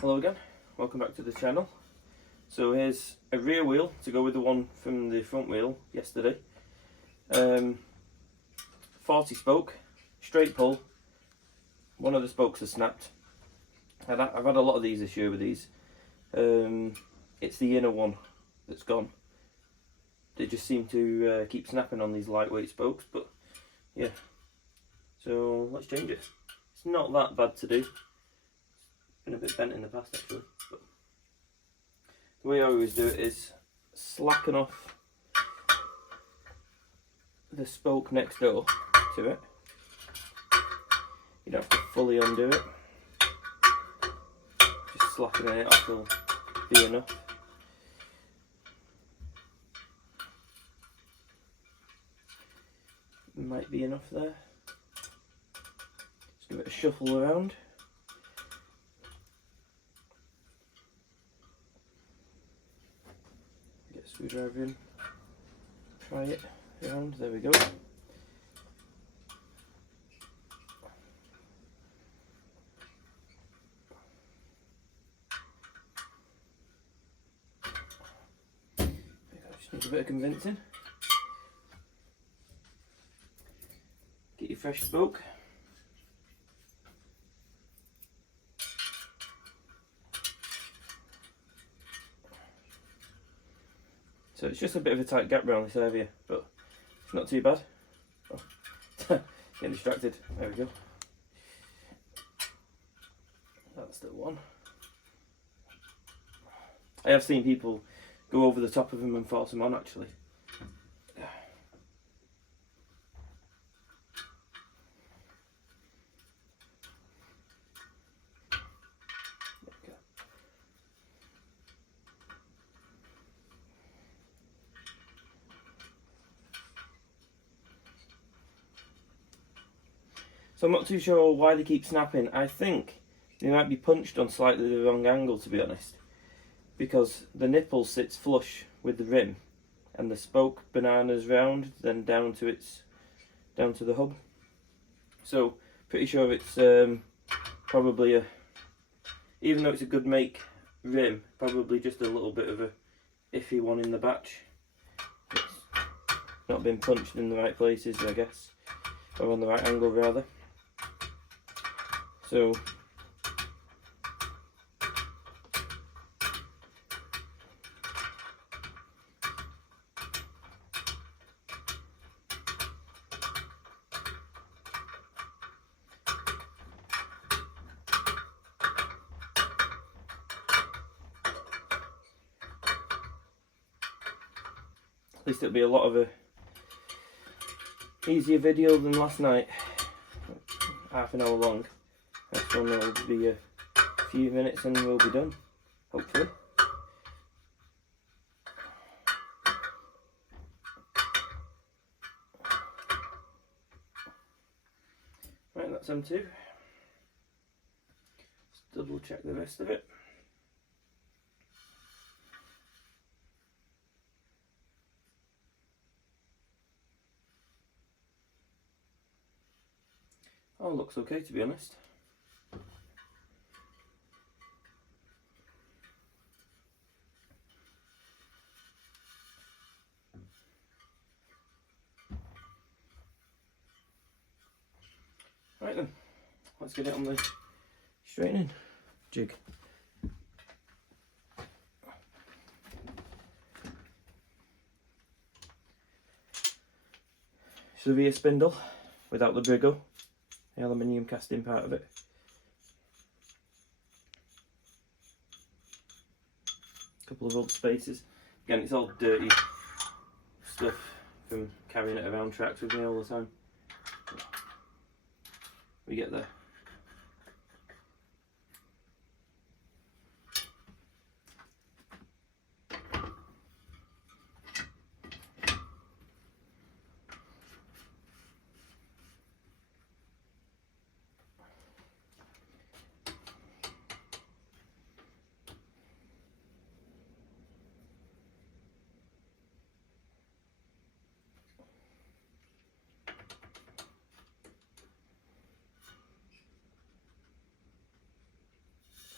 Hello again, welcome back to the channel. So here's a rear wheel to go with the one from the front wheel yesterday. 40 spoke, straight pull, one of the spokes has snapped. I've had a lot of these this year with these. It's the inner one that's gone. They just seem to keep snapping on these lightweight spokes, but yeah. So let's change it. It's not that bad to do. Been a bit bent in the past actually, but the way I always do it is slacken off the spoke next door to it. You don't have to fully undo it, just slackening it off will be enough. Might be enough there. Just give it a shuffle around. Screwdriver in, try it around, there we go. Just needs a bit of convincing. Get your fresh spoke. So it's just a bit of a tight gap around this area, but it's not too bad. Oh, getting distracted. There we go. That's the one. I have seen people go over the top of them and force them on actually. So I'm not too sure why they keep snapping. I think they might be punched on slightly the wrong angle, to be honest, because the nipple sits flush with the rim and the spoke bananas round then down to the hub. So pretty sure it's probably even though it's a good make rim, probably just a little bit of a iffy one in the batch. It's not been punched in the right places, I guess, or on the right angle rather. So at least it'll be a lot of a easier video than last night. Half an hour long. Next one will be a few minutes and we'll be done, hopefully. Right, that's M2. Let's double check the rest of it. Oh, looks okay to be honest. Right then, let's get it on the straightening jig. Severe spindle without the brigo, the aluminium casting part of it. A couple of old spaces. Again, it's all dirty stuff from carrying it around tracks with me all the time. We get there.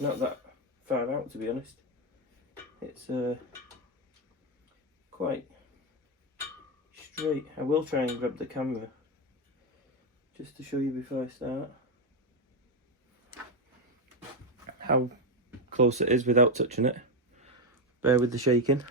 Not that far out, to be honest. It's quite straight. I will try and grab the camera just to show you before I start how close it is without touching it. Bear with the shaking.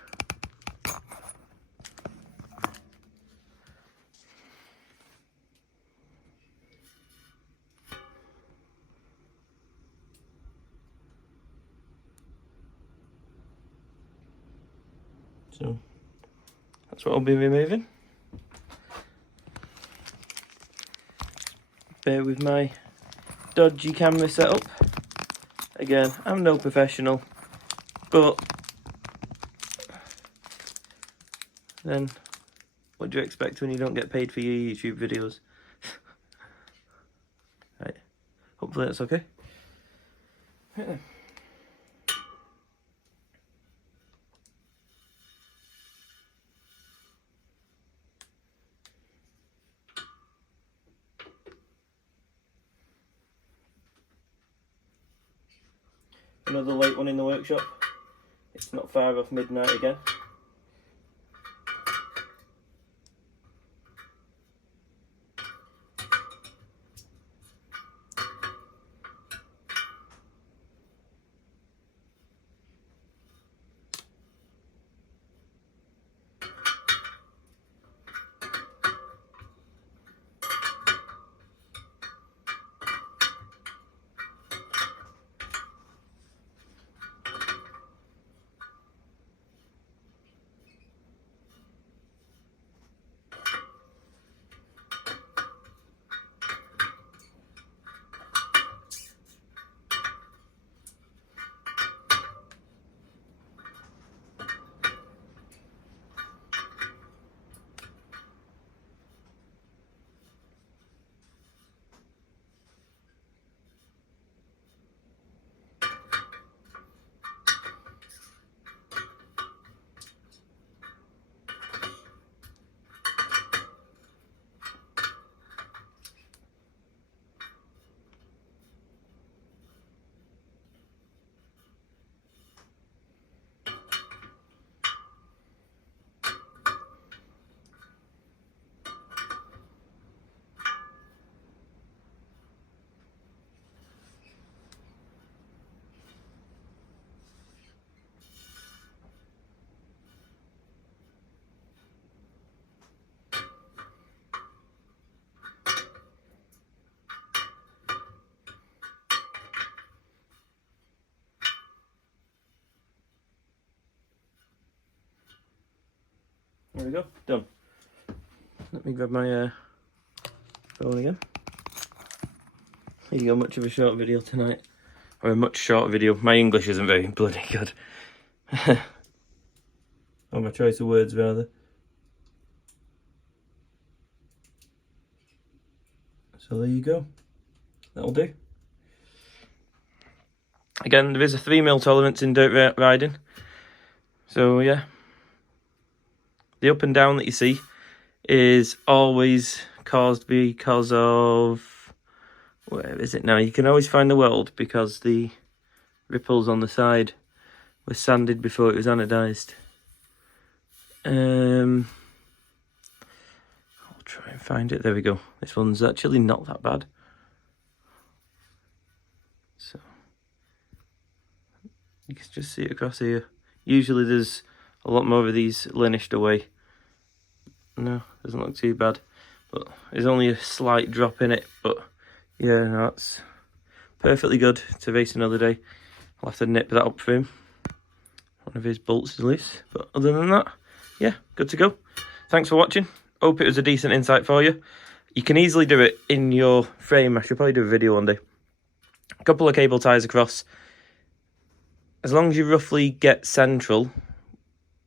So that's what I'll be removing. Bear with my dodgy camera setup. Again, I'm no professional, but then what do you expect when you don't get paid for your YouTube videos? Right, hopefully that's okay. Right then. Another late one in the workshop. It's not far off midnight again. There we go, done. Let me grab my phone again. There you go, much of a short video tonight. Or a much shorter video. My English isn't very bloody good. Or my choice of words, rather. So there you go. That'll do. Again, there is a 3mm tolerance in dirt riding. So yeah. The up and down that you see is always caused because of... Where is it now? You can always find the weld because the ripples on the side were sanded before it was anodized. I'll try and find it. There we go. This one's actually not that bad. So you can just see it across here. Usually there's a lot more of these linished away. No, doesn't look too bad. But there's only a slight drop in it. But yeah, no, that's perfectly good to race another day. I'll have to nip that up for him. One of his bolts is loose. But other than that, yeah, good to go. Thanks for watching. Hope it was a decent insight for you. You can easily do it in your frame. I should probably do a video one day. A couple of cable ties across. As long as you roughly get central,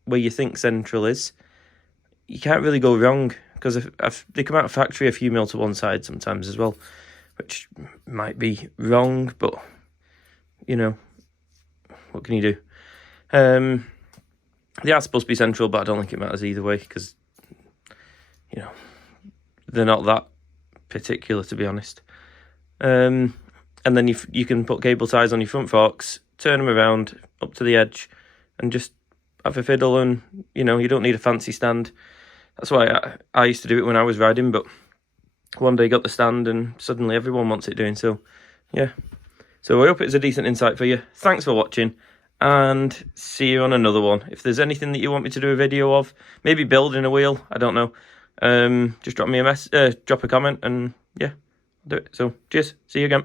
where you think central is, you can't really go wrong, because they come out of factory a few mil to one side sometimes as well, which might be wrong, but you know, what can you do? They are supposed to be central, but I don't think it matters either way, because you know, they're not that particular, to be honest. And then you can put cable ties on your front forks turn them around up to the edge and just have a fiddle, and you know, you don't need a fancy stand. That's why I used to do it when I was riding, but one day got the stand and suddenly everyone wants it doing. So yeah, so I hope it's a decent insight for you. Thanks for watching, and see you on another one. If there's anything that you want me to do a video of, maybe building a wheel, I don't know, just drop me a drop a comment, and yeah, I'll do it. So cheers, see you again.